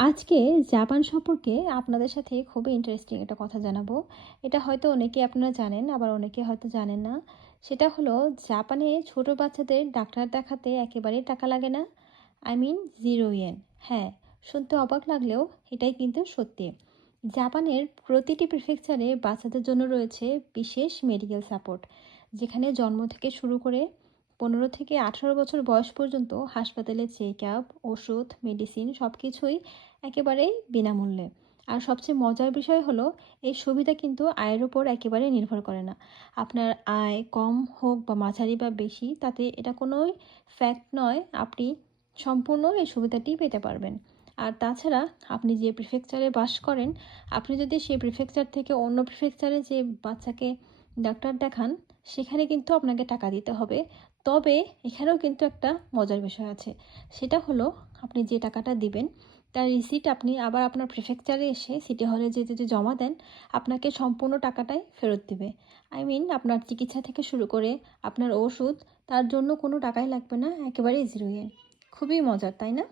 আজকে জাপান সম্পর্কে আপনাদের সাথে খুবই ইন্টারেস্টিং একটা কথা জানাব। এটা হয়তো অনেকে আপনারা জানেন, আবার অনেকে হয়তো জানেন না। সেটা হলো জাপানে ছোট বাচ্চাদের ডাক্তার দেখাতে একেবারেই টাকা লাগে না। I mean zero yen. হ্যাঁ, শুনতে অবাক লাগলেও এটাই কিন্তু সত্যি। জাপানের প্রতিটি প্রিফেকচারে বাচ্চাদের জন্য রয়েছে বিশেষ মেডিকেল সাপোর্ট। যেখানে জন্ম থেকে শুরু করে ১৫ থেকে ১৮ বছর বয়স পর্যন্ত হাসপাতালে চেক-আপ, ওষুধ, মেডিসিন সব কিছুই একেবারেই বিনামূল্যে। আর সবচেয়ে মজার বিষয় হলো এই সুবিধা কিন্তু আয়ের উপর একেবারেই নির্ভর করে না। আপনার আয় কম হোক বা মাঝারি বা বেশি তাতে এটা কোনোই ফ্যাক্ট নয়। আপনি সম্পূর্ণ এই সুবিধাটি পেতে পারবেন। আর তাছাড়া আপনি যে প্রিফেকচারে বাস করেন, আপনি যদি সেই প্রিফেকচার থেকে অন্য প্রিফেকচারে যে বাচ্চাকে ডাক্তার দেখান, সেখানে কিন্তু আপনাকে টাকা দিতে হবে। তবে এখানেও কিন্তু একটা মজার বিষয় আছে। সেটা হলো আপনি যে টাকাটা দিবেন, তার রিসিট আপনি আবার আপনার প্রিফেকচারে এসে সিটি হলে যেয়ে যদি জমা দেন, আপনাকে সম্পূর্ণ টাকাটাই ফেরত দিবে। আই মিন আপনার চিকিৎসা থেকে শুরু করে আপনার ওষুধ, তার জন্য কোনো টাকাই লাগবে না। একেবারেই 0 ইয়েন। খুবই মজার, তাই না?